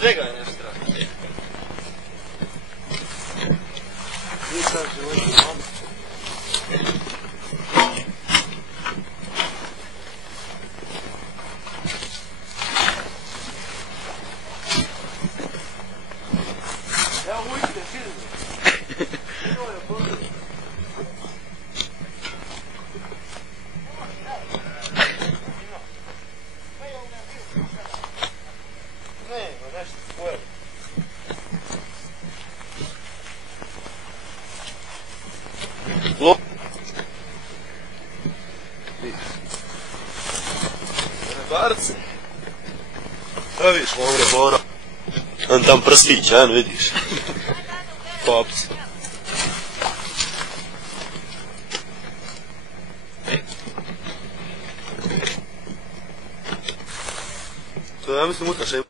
Svega je nešto radi. Nisam život imam. Evo ujte, firme. Ovo je bolje. Ne, nešto svoje. Rebarce. Evo vidiš, ovo rebora. On tam prstić, eno vidiš. Popci. To ja mislim utaše.